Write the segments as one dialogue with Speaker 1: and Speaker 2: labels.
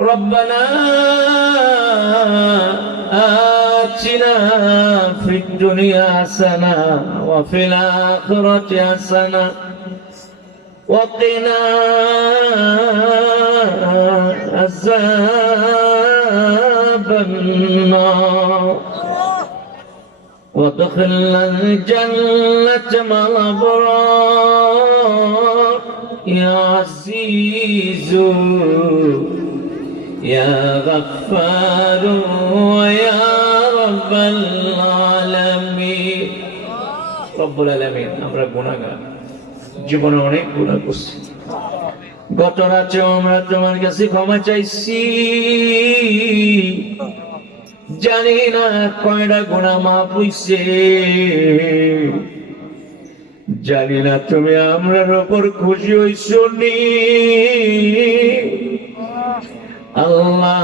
Speaker 1: ربنا آتنا في الدنيا حسنة وفي الآخرة حسنة وقنا عذاب النار. وادخلنا الجنة مع الأبرار. يا عزيز يا غفار يا رب العالمين رب العالمين আমরা গুনাহগার জীবনে অনেক গুনাহ করছি গত রাতে আমরা তোমার কাছে ক্ষমা চাইছি জানি না কয়টা গুণা মাফ হইছে জানি না তুমি আমরার ওপর খুশি হইছ নি আল্লাহ,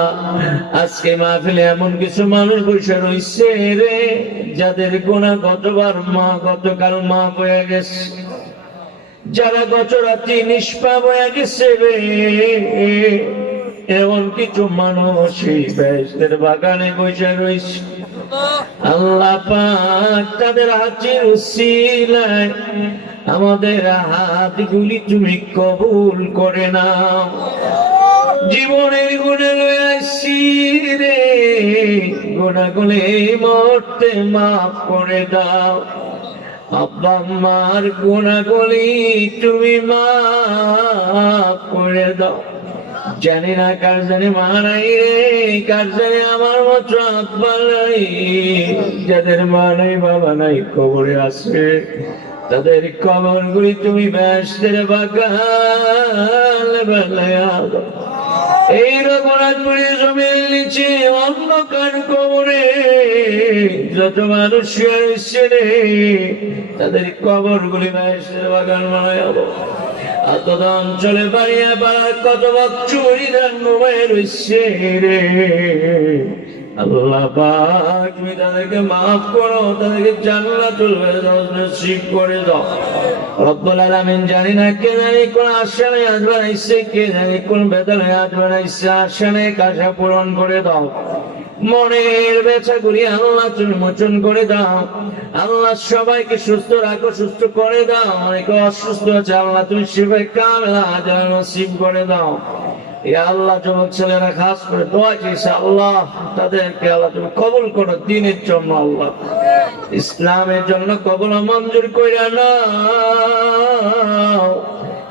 Speaker 1: আজকে মাহফিলে এমন কিছু মানুষ বসে রইছে রে, যাদের গুণা গতবার মা গতকাল মা হয়ে গেছে। যারা গত রাত্রি নিষ্পাপ হয়ে গেছে রে, এমন কিছু মানুষ এই বেহেশতের বাগানে বসে রয়েছে আল্লাহ পাক তাদের হাতের উসিলায় আমাদের হাতগুলি তুমি কবুল করে নাও। জীবনের গুণে রয়ে আসছি রে। গুণাগুলি মরতে মাফ করে দাও। আব্বা মার গুণাগুলি তুমি মাফ করে দাও। জানি না কার জানি মা নাই রে, কার জানি আমার মতো আব্বা নাই। যাদের মা নাই, বাবা নাই, কবরে আছে। তাদের কবর গুলি তুমি ব্যস্তের বাগাল বেলায় এই রঘুনাথপুরে জমির নিচে অন্ধকার কবরে যত মানুষ এসছে রে, তাদের কবর গুলি মায়ের বাগান বানায় আতদ অঞ্চলে বাড়িয়া পাড়ার কত চুরি ধান ঘুমায় রয়েছে রে। আল্লাহ তুমি তাদেরকে মাফ করো, তাদেরকে জান্নাতুল ফেরদাউস নসিব করে দাও। আল্লাহ করে দাও। আল্লাহ সবাইকে সুস্থ রাখো, সুস্থ করে দাও। অনেকে অসুস্থ আছে, আল্লাহ তুমি শিবাই কামলা নসিব করে দাও। আল্লাহ যুবক ছেলেরা খাস করে দোয়া চেয়েছে আল্লাহ তাদেরকে আল্লাহ তুমি কবুল করো দিনের জন্য, আল্লাহ। ইসলামের জন্য কবল মঞ্জুর করে নাও।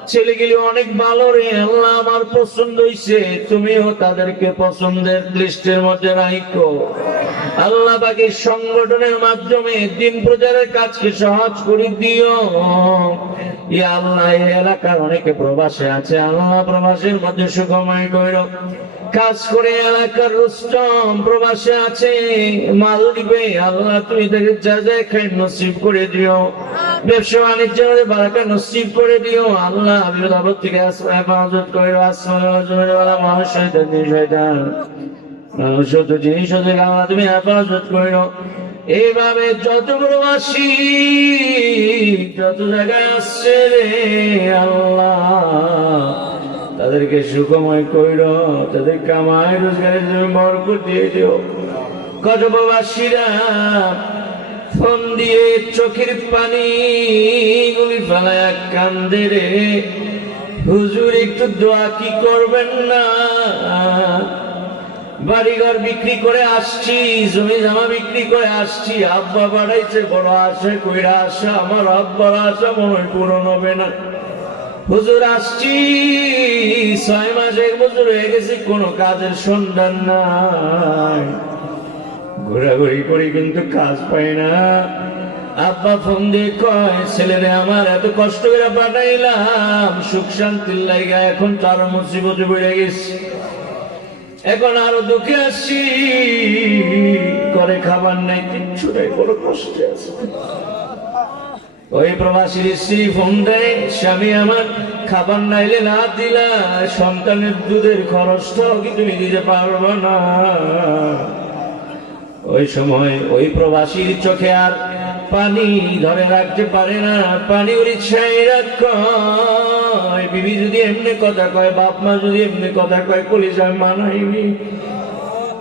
Speaker 1: ছেলেগুলি অনেক ভালো রে, আল্লাহ আমার পছন্দ হইছে, তুমিও তাদেরকে পছন্দের লিস্টের মধ্যে রাখো আল্লাহ বাকি সংগঠনের মাধ্যমে দিন প্রচারের কাজকে সহজ করে দিও। আল্লাহ এলাকার অনেকে প্রবাসে আছে, আল্লাহ প্রবাসের মধ্যে সুখময় কইর। কাজ করে এলাকার রুস্তম প্রবাসে আছে, মাল দিবে, আল্লাহ তুমি তাকে যা যা খাই নসিব করে দিও। ব্যবসা বাণিজ্য বারাকা নসিব করে দিও। আল্লাহ বিরোধ থেকে আসমা মানুষ শয়তান শয়তান। প্রবাসী যত জায়গায় আসছে রে আল্লাহ, তাদেরকে সুখময় কইর তাদের কামায় রোজগারের জন্য বরকত দিয়ে দিও। কত প্রবাসীরা ফোন দিয়ে চোখের পানি গুলি ফেলায় কান্দে রে। হুজুর, একটু দোয়া কি করবেন না? বাড়িঘর বিক্রি করে আসছি, জমি জামা বিক্রি করে আসছি। আব্বা বাড়াইছে, বড় আশা কইরা আসা আমার আব্বার আশা মনে হয় পূরণ হবে না। হুজুর, আসছি। ছয় মাস এক বছর হয়ে গেছি, কোনো কাজের সন্ধান নাই। ঘোরাঘুরি করি কিন্তু কাজ পাই না। আব্বা ফোন দিয়ে কয়, ছেলেরে, আমার এত কষ্ট করে পাঠাইলাম। সুখ শান্তির লাইগা এখন তার মুসিবতে বেড়ে গেছে। এখন আরও দুঃখে আসছি করে খাবার নাই, কিচ্ছু নাই, বড় কষ্টে আছে। ওই প্রবাসীর স্ত্রী ফোন দেয়, স্বামী, আমার খাবার নাইলে না দিলা, সন্তানের দুধের খরচটাও কি তুমি দিতে পারব না। ওই সময় ওই প্রবাসীর চোখে আর পানি ধরে রাখতে পারে না। পানি উড়ি ছাই রাখ বিবি যদি এমনি কথা কয়, বাপ মা যদি এমনি কথা কয়, পুলিশ কলিজায় মানাইনি।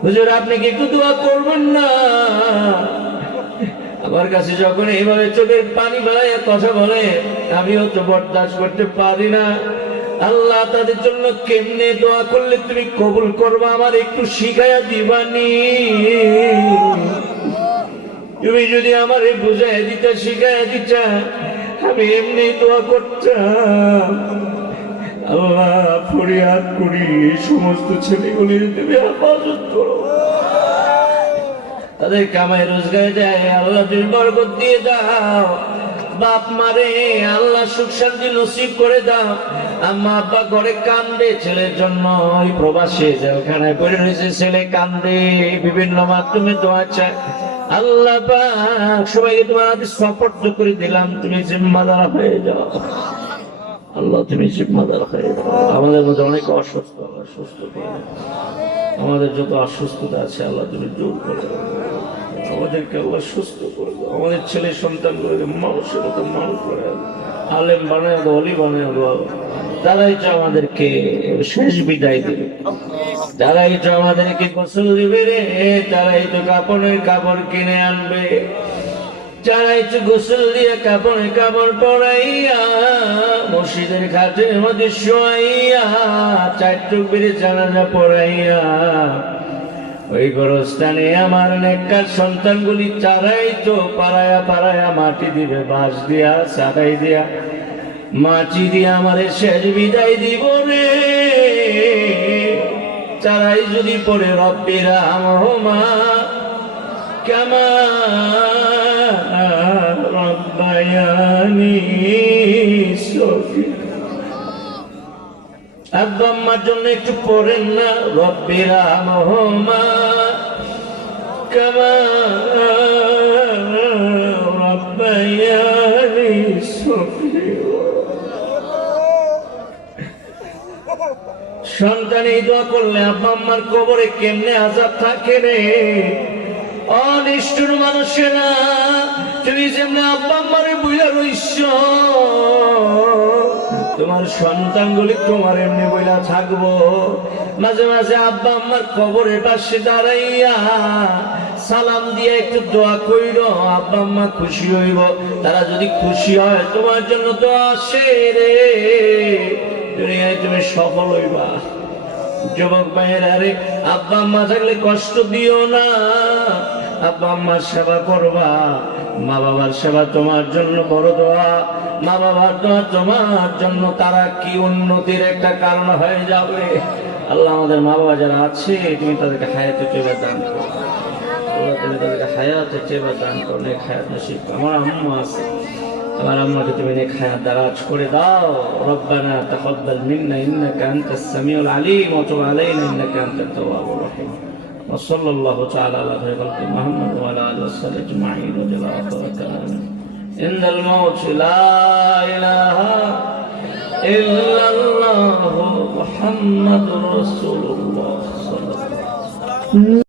Speaker 1: হুজুর, আপনি কি একটু দোয়া করবেন না? আমার কাছে যখন এইভাবে চোখের পানি বেলায় কথা বলে, আমিও তো বরদাস্ত করতে পারি না। আল্লাহ তাদের জন্য কেমনে দোয়া করলে তুমি কবুল করবা? আমার একটু শিখাইয়া দিবানি তুমি যদি আমার বুঝাই দিতে, শিখাইয়া দিতা, আমি এমনি দোয়া করতাম। আল্লাহ ফরিয়াদ করি, এই সমস্ত ছেলেগুলির তুমি হেফাজত করো। তাদের কামাই রোজগারে দেয়, আল্লাহ তুমি বরকত দিয়ে দাও। বাপ মারে, আল্লাহ সুখ শান্তি নসিব করে দাও। আম্মা আব্বা ঘরে কান্দে ছেলের জন্য ওই প্রবাসে জেলখানায় পড়ে রয়েছে, ছেলে কান্দে। বিভিন্ন মাধ্যমে দোয়া চায়। আল্লাহ সবাইকে তোমার সপর্দ করে দিলাম, তুমি জিম্মাদার হয়ে যাও। আল্লাহ, তুমি জিম্মাদার হয়ে যাও। আমাদের মধ্যে অনেক অসুস্থ আল্লাহ সুস্থ করে দাও। আমাদের যত অসুস্থতা আছে, আল্লাহ তুমি দূর করে আমাদেরকে আল্লাহ সুস্থ করে আমাদের ছেলে সন্তান করে মানুষের মতো মানুষ করে আলেম বানায় দাও অলি বানায় দাও তারাই তো আমাদেরকে শেষ বিদায় দেবে তারাই তো আমাদেরকে গোসল দিবে রে তারাই তো কাপড়ের কাপড় কিনে আনবে যারাই তো গোসল দিয়ে কাপড়ে কাপড় পরাইয়া, মসজিদের ঘাটের মধ্যে শোয়াইয়া, চার টুক বেড়ে জানাজা পড়াইয়া ওই গোরস্থানে আমার নেককার সন্তানগুলি চারাই তো পাড়ায়া পাড়ায়া মাটি দিবে, বাঁশ দিয়া সাদাই দিয়া। মাটি দিয়া আমারে শেষ বিদায় দিব রে। চারাই যদি পড়ে রব্বিরা মা কেমা রব্বায়ানি। আব্বা আম্মার জন্য একটু পড়েন না, রব্বিরা মহমা। কামা রব্বায়ানি সন্তান এই দোয়া করলে আব্বা আম্মার কবরে কেমনে আজাব থাকে রে? অনিষ্ঠুর মানুষেরা, তুমি যেমন আব্বা আম্মারে বুঝা রইস তোমার সন্তানগুলি তোমার এমনি বইলা থাকব। মাঝে মাঝে আব্বা আম্মার কবরের পাশে দাঁড়াইয়া সালাম দিয়ে একটু দোয়া কইর, আব্বা আম্মা খুশি হইব। তারা যদি খুশি হয়, তোমার জন্য দোয়া আসে রে। দুনিয়ায় তুমি সফল হইবা। যুবক ভাইয়ের আরে আব্বা আম্মা থাকলে কষ্ট দিও না। আব্বা আম্মার সেবা করবা। মা বাবার সেবা তোমার জন্য বড় দোয়া। মা বাবার দোয়া তোমার জন্য, তারা কি উন্নতির একটা কারণ হয়ে যাবে? আল্লাহ আমাদের মা বাবা যারা আছে, তুমি তাদেরকে হায়াতে চেবে দান করো। তুমি তাদেরকে হায়াতে চেবে দান করো, নেক হায়াত নসিব আমার আম্মা আছে। আমার আম্মাকে তুমি নেক হায়াত দারাজ করে দাও। রব্বানা তাকাব্বাল মিন্না ইন্নাকা আনতাস সামিউল আলিম ওয়া তুব আলাইনা ইন্নাকা আনতাত তাওয়াবুর রহিম। وصلى الله تعالى على خير خلق محمد وعلى اله وصحبه اجمعين وجل اخر كلامه عند الموت لا اله الا الله محمد رسول الله صلى الله عليه وسلم